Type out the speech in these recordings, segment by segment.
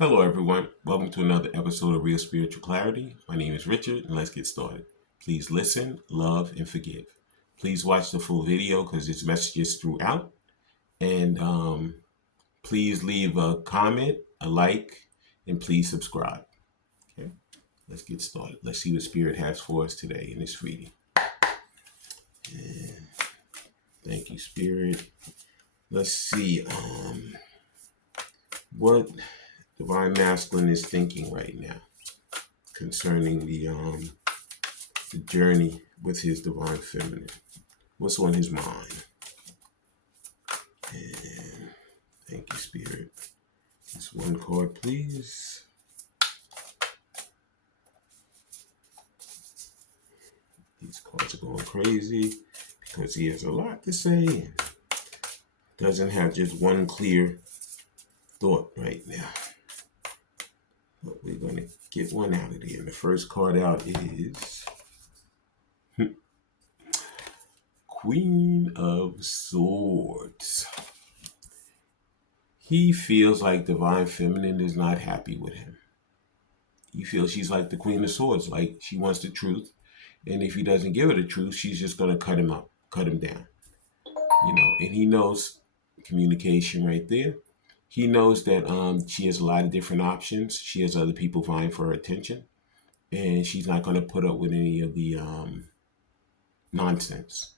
Hello, everyone. Welcome to another episode of Real Spiritual Clarity. My name is Richard, and let's get started. Please listen, love, and forgive. Please watch the full video because there's messages throughout. And please leave a comment, a like, and please subscribe. Okay, let's get started. Let's see what Spirit has for us today in this reading. And thank you, Spirit. Let's see what Divine Masculine is thinking right now concerning the journey with his Divine Feminine. What's on his mind? And thank you, Spirit. Just one card, please. These cards are going crazy because he has a lot to say and doesn't have just one clear thought right now. But we're going to get one out of there. And the first card out is Queen of Swords. He feels like Divine Feminine is not happy with him. He feels she's like the Queen of Swords, like she wants the truth. And if he doesn't give her the truth, she's just going to cut him up, cut him down. And he knows communication right there. He knows that she has a lot of different options. She has other people vying for her attention. And she's not going to put up with any of the nonsense.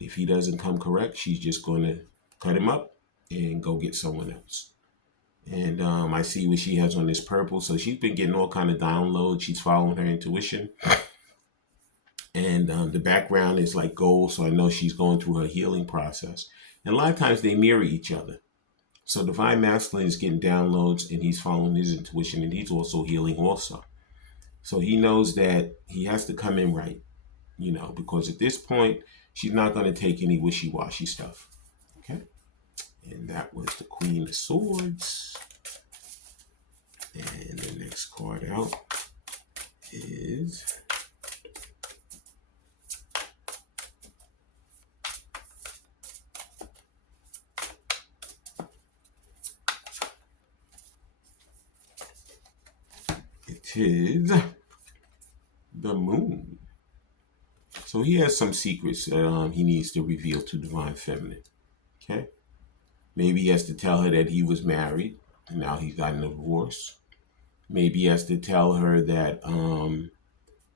If he doesn't come correct, she's just going to cut him up and go get someone else. And I see what she has on this purple. So she's been getting all kind of downloads. She's following her intuition. And the background is like gold. So I know she's going through her healing process. And a lot of times they mirror each other. So Divine Masculine is getting downloads and he's following his intuition. And he's also healing also. So he knows that he has to come in right. Because at this point, she's not going to take any wishy-washy stuff. Okay. And that was the Queen of Swords. And the next card out is the Moon. So he has some secrets that he needs to reveal to Divine Feminine. Okay. Maybe he has to tell her that he was married and now he's gotten a divorce. Maybe he has to tell her that,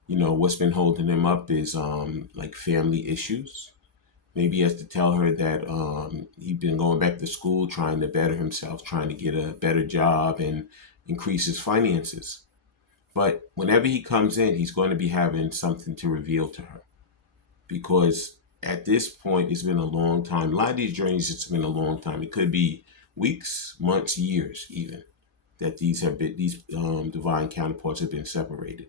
what's been holding him up is like family issues. Maybe he has to tell her that he's been going back to school, trying to better himself, trying to get a better job and increase his finances. But whenever he comes in, he's going to be having something to reveal to her. Because at this point, it's been a long time. A lot of these journeys, it's been a long time. It could be weeks, months, years even, that these divine counterparts have been separated.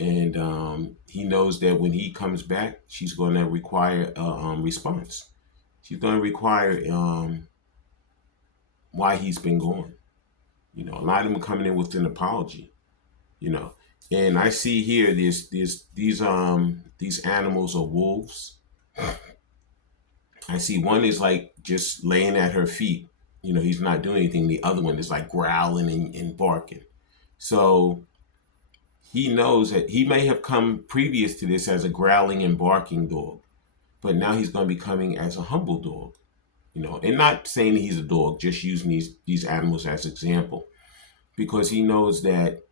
And he knows that when he comes back, she's going to require a response. She's going to require why he's been gone. A lot of them are coming in with an apology. And I see here these animals are wolves. I see one is like just laying at her feet. He's not doing anything. The other one is like growling and barking. So he knows that he may have come previous to this as a growling and barking dog, but now he's going to be coming as a humble dog. And not saying he's a dog, just using these animals as example, because he knows that,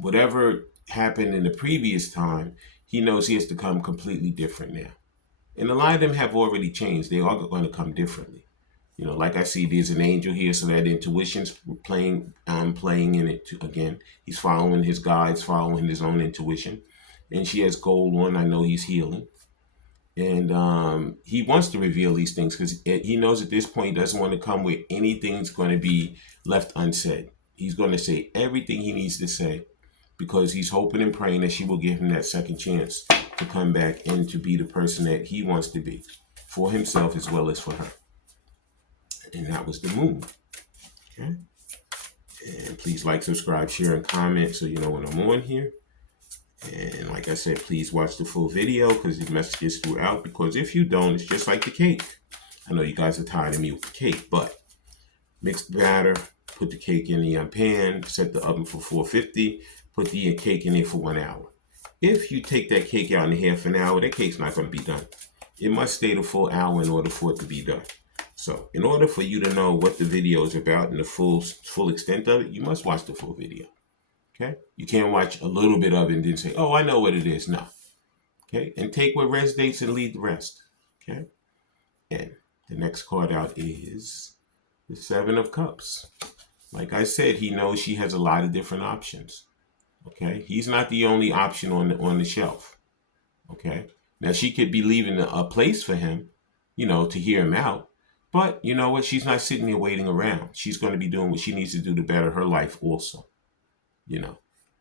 whatever happened in the previous time, he knows he has to come completely different now. And a lot of them have already changed. They are going to come differently. Like I see, there's an angel here, so that intuition's playing in it too, again. He's following his guides, following his own intuition. And she has gold on. I know he's healing. And he wants to reveal these things because he knows at this point he doesn't want to come where anything's going to be left unsaid. He's going to say everything he needs to say, because he's hoping and praying that she will give him that second chance to come back and to be the person that he wants to be for himself as well as for her. And that was the Moon. Okay. And please like, subscribe, share, and comment so you know when I'm on here. And like I said, please watch the full video because these messages throughout. Because if you don't, it's just like the cake. I know you guys are tired of me with the cake, but mix the batter, put the cake in the pan, set the oven for 450, put the cake in there for 1 hour. If you take that cake out in half an hour, that cake's not going to be done. It must stay the full hour in order for it to be done. So in order for you to know what the video is about and the full extent of it, you must watch the full video. Okay? You can't watch a little bit of it and then say, oh, I know what it is. No. Okay? And take what resonates and leave the rest. Okay? And the next card out is the Seven of Cups. Like I said, he knows she has a lot of different options. Okay? He's not the only option on the shelf. Okay? Now, she could be leaving a place for him, to hear him out. But you know what? She's not sitting there waiting around. She's going to be doing what she needs to do to better her life also.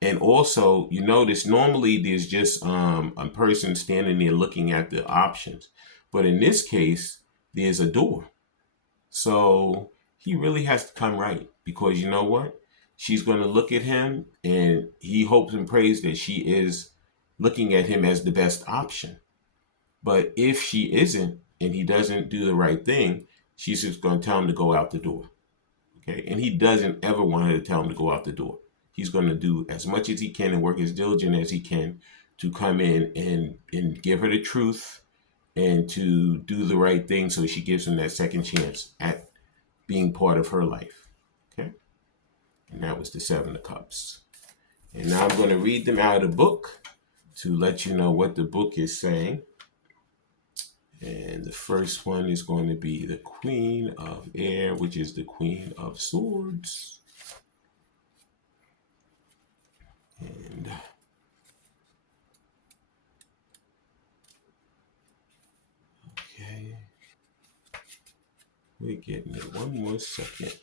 And also, you notice normally there's just a person standing there looking at the options. But in this case, there's a door. So he really has to come right, because you know what? She's going to look at him, and he hopes and prays that she is looking at him as the best option. But if she isn't, and he doesn't do the right thing, she's just going to tell him to go out the door. Okay? And he doesn't ever want her to tell him to go out the door. He's going to do as much as he can and work as diligent as he can to come in and give her the truth and to do the right thing, so she gives him that second chance at being part of her life. Okay? And that was the Seven of Cups. And now I'm going to read them out of the book to let you know what the book is saying. And the first one is going to be the Queen of Air, which is the Queen of Swords. And okay, we're getting it. One more second.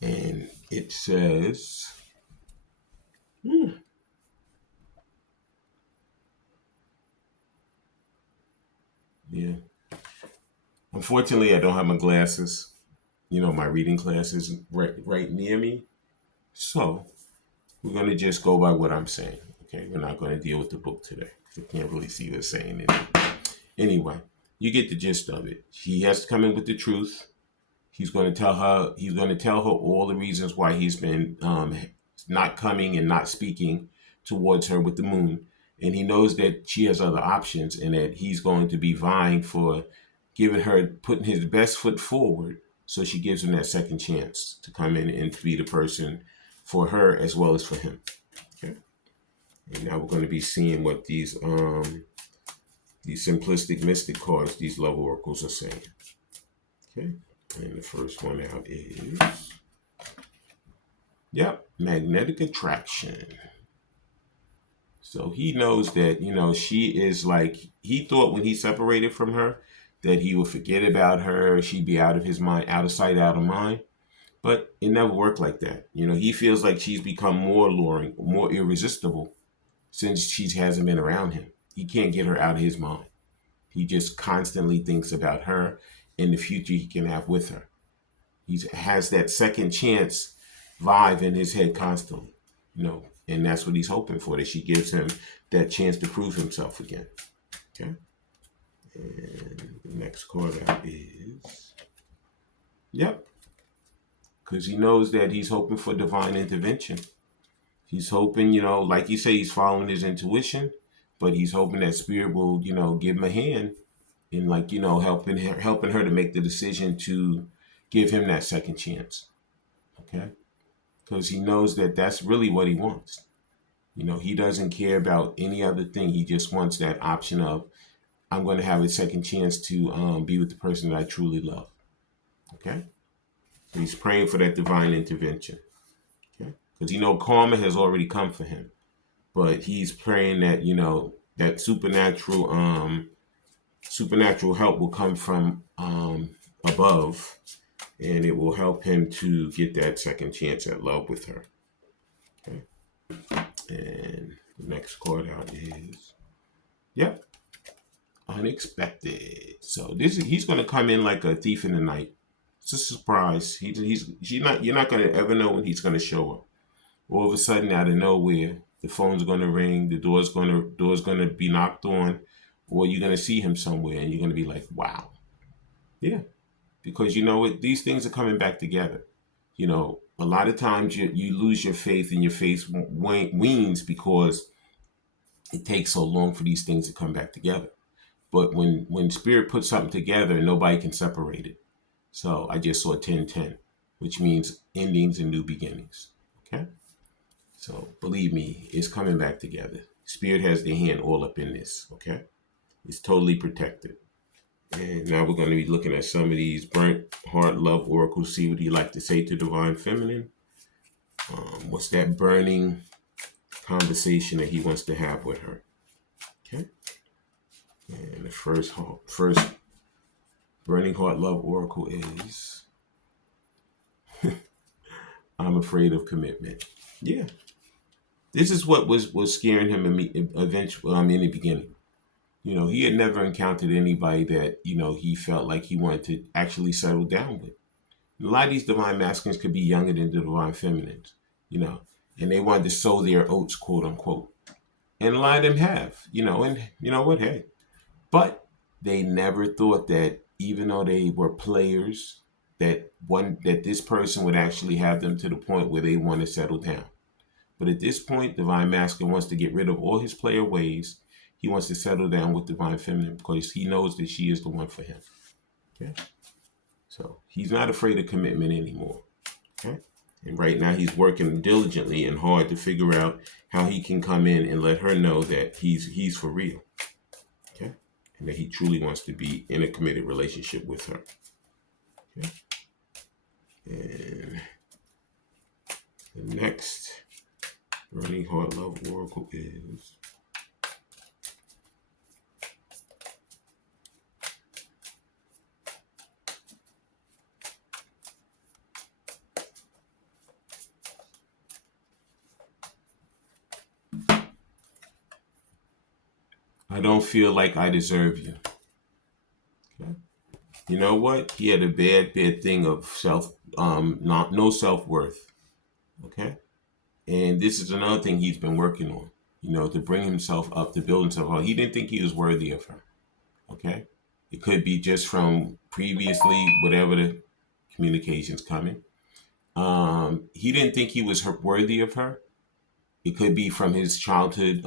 And it says, yeah. Unfortunately, I don't have my glasses. My reading class is right near me. So we're going to just go by what I'm saying. Okay, we're not going to deal with the book today. I can't really see what's saying it. Anyway, you get the gist of it. He has to come in with the truth. He's going to tell her all the reasons why he's been not coming and not speaking towards her with the moon. And he knows that she has other options, and that he's going to be vying for putting his best foot forward, so she gives him that second chance to come in and to be the person for her as well as for him. Okay. And now we're going to be seeing what these simplistic mystic cards, these love oracles, are saying. Okay. And the first one out is, magnetic attraction. So he knows that, she is like, he thought when he separated from her that he would forget about her. She'd be out of his mind, out of sight, out of mind. But it never worked like that. He feels like she's become more alluring, more irresistible since she hasn't been around him. He can't get her out of his mind. He just constantly thinks about her and the future he can have with her. He has that second chance vibe in his head constantly, and that's what he's hoping for, that she gives him that chance to prove himself again. Okay? And the next card out is, because he knows that he's hoping for divine intervention. He's hoping, like you say, he's following his intuition, but he's hoping that spirit will, give him a hand in, helping her to make the decision to give him that second chance. Okay? Because he knows that that's really what he wants. He doesn't care about any other thing. He just wants that option of, I'm going to have a second chance to be with the person that I truly love. Okay? So he's praying for that divine intervention. Okay? Because karma has already come for him. But he's praying that, that supernatural help will come from above, and it will help him to get that second chance at love with her. Okay? And the next card out is, unexpected. So he's going to come in like a thief in the night. It's a surprise. You're not going to ever know when he's going to show up. All of a sudden, out of nowhere, the phone's going to ring, the door's going to be knocked on, or you're going to see him somewhere, and you're going to be like, wow. Yeah. Because you know what? These things are coming back together. You know, a lot of times you lose your faith and your faith weans because it takes so long for these things to come back together. But when spirit puts something together, nobody can separate it. So I just saw 1010, which means endings and new beginnings. Okay? So believe me, it's coming back together. Spirit has their hand all up in this. Okay? It's totally protected. And now we're going to be looking at some of these burnt heart love oracles. See what he like to say to Divine Feminine. What's that burning conversation that he wants to have with her? Okay. And the first burning heart love oracle is I'm afraid of commitment. Yeah. This is what was scaring him eventually in the beginning. You know, he had never encountered anybody that, you know, he felt like he wanted to actually settle down with. A lot of these divine masculines could be younger than the divine feminines, you know, and they wanted to sow their oats, quote unquote. And a lot of them have, you know, and you know what, hey. But they never thought that even though they were players, that this person would actually have them to the point where they want to settle down. But at this point, Divine Masculine wants to get rid of all his player ways. He wants to settle down with Divine Feminine because he knows that she is the one for him. Okay? So he's not afraid of commitment anymore. Okay? And right now he's working diligently and hard to figure out how he can come in and let her know that he's for real. Okay? And that he truly wants to be in a committed relationship with her. Okay? And the next burning heart love oracle is I don't feel like I deserve you. Okay. You know what? He had a bad thing of no self-worth. Okay. And this is another thing he's been working on, you know, to bring himself up, to build himself up. He didn't think he was worthy of her. Okay. It could be just from previously, whatever the communications coming. He didn't think he was worthy of her. It could be from his childhood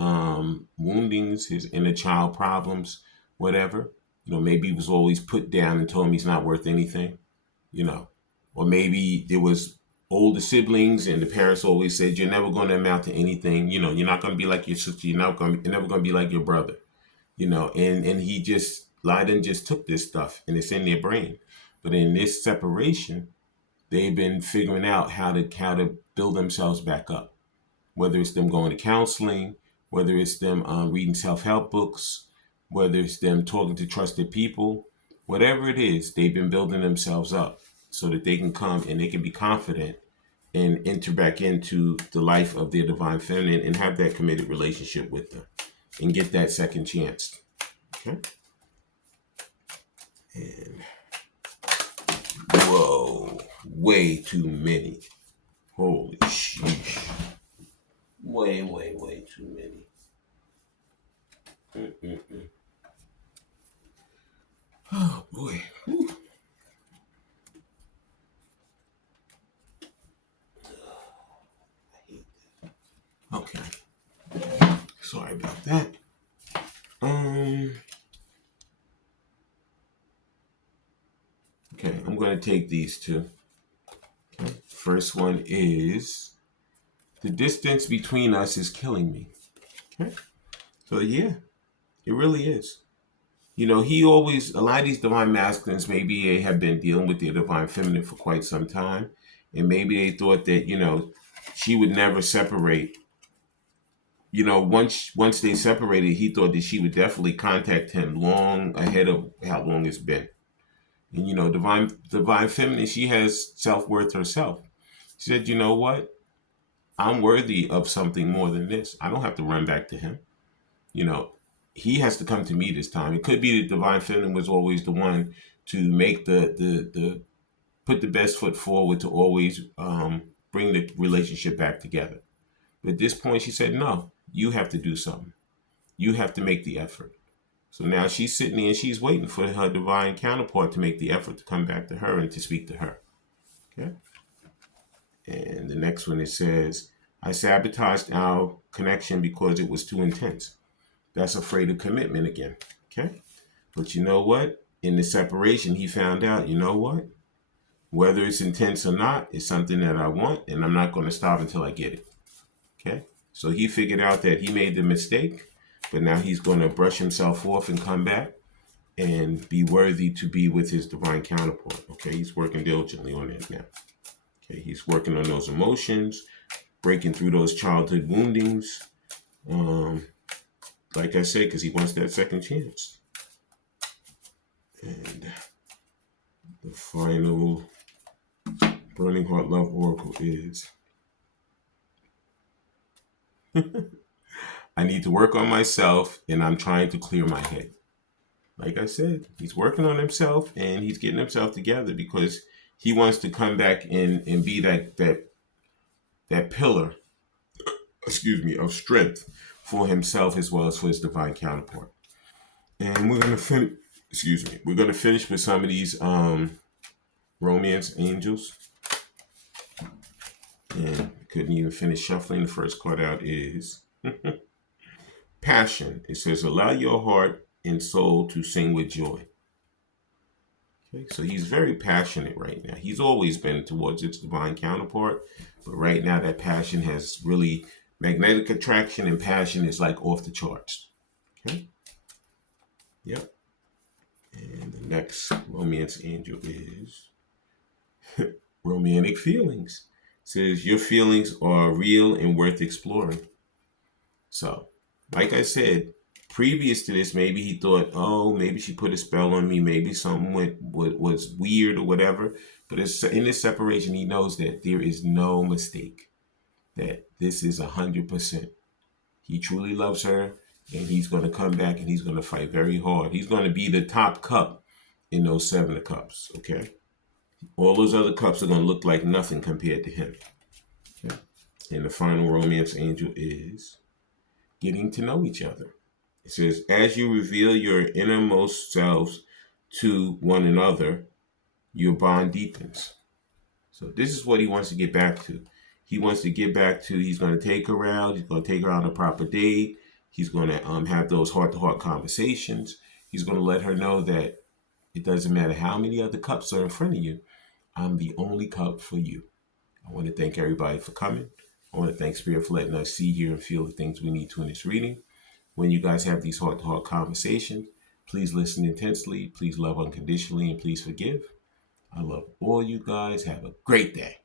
woundings, his inner child problems, whatever. You know, maybe he was always put down and told him he's not worth anything, you know. Or maybe there was older siblings and the parents always said, you're never going to amount to anything. You know, you're not going to be like your sister. You're never going to be like your brother, you know. And he just, Leiden just took this stuff and it's in their brain. But in this separation, they've been figuring out how to build themselves back up. Whether it's them going to counseling, whether it's them reading self-help books, whether it's them talking to trusted people, whatever it is, they've been building themselves up so that they can come and they can be confident and enter back into the life of their divine feminine and have that committed relationship with them and get that second chance. Okay? And whoa, way too many. Holy sheesh. Way too many. Oh boy. Whew. Okay. Sorry about that. Okay, I'm going to take these two. Okay. First one is the distance between us is killing me. Okay. So yeah, it really is. You know, a lot of these divine masculines, maybe they have been dealing with their divine feminine for quite some time. And maybe they thought that, you know, she would never separate. You know, once they separated, he thought that she would definitely contact him long ahead of how long it's been. And, you know, divine feminine, she has self-worth herself. She said, you know what? I'm worthy of something more than this. I don't have to run back to him. You know, he has to come to me this time. It could be that divine feminine was always the one to make the put the best foot forward to always bring the relationship back together. But at this point, she said, no, you have to do something. You have to make the effort. So now she's sitting there and she's waiting for her divine counterpart to make the effort to come back to her and to speak to her. Okay. And the next one, it says, I sabotaged our connection because it was too intense. That's afraid of commitment again. Okay. But you know what? In the separation, he found out, you know what? Whether it's intense or not, it's something that I want, and I'm not going to stop until I get it. Okay. So he figured out that he made the mistake, but now he's going to brush himself off and come back and be worthy to be with his divine counterpart. Okay. He's working diligently on that now. Okay. He's working on those emotions, breaking through those childhood woundings. Like I said, because he wants that second chance. And the final Burning Heart Love Oracle is I need to work on myself and I'm trying to clear my head. Like I said, he's working on himself and he's getting himself together because he wants to come back and be that pillar, of strength for himself as well as for his divine counterpart. And we're gonna finish. We're gonna finish with some of these romance angels. And couldn't even finish shuffling. The first card out is Passion. It says, allow your heart and soul to sing with joy. Okay, so he's very passionate right now. He's always been towards its divine counterpart, but right now that passion has really magnetic attraction, and passion is like off the charts. Okay. Yep. And the next romance angel is Romantic Feelings. It says your feelings are real and worth exploring. So, like I said, previous to this, maybe he thought, oh, maybe she put a spell on me, maybe something was weird or whatever. But it's, in this separation, he knows that there is no mistake, that this is 100%. He truly loves her, and he's going to come back and he's going to fight very hard. He's going to be the top cup in those 7 of cups, okay? All those other cups are going to look like nothing compared to him. Okay? And the final romance angel is getting to know each other. It says, as you reveal your innermost selves to one another, your bond deepens. So this is what he wants to get back to. He wants to get back to, he's going to take her out. He's going to take her on a proper date. He's going to have those heart-to-heart conversations. He's going to let her know that it doesn't matter how many other cups are in front of you. I'm the only cup for you. I want to thank everybody for coming. I want to thank Spirit for letting us see, hear, and feel the things we need to in this reading. When you guys have these heart-to-heart conversations, please listen intensely, please love unconditionally, and please forgive. I love all you guys. Have a great day.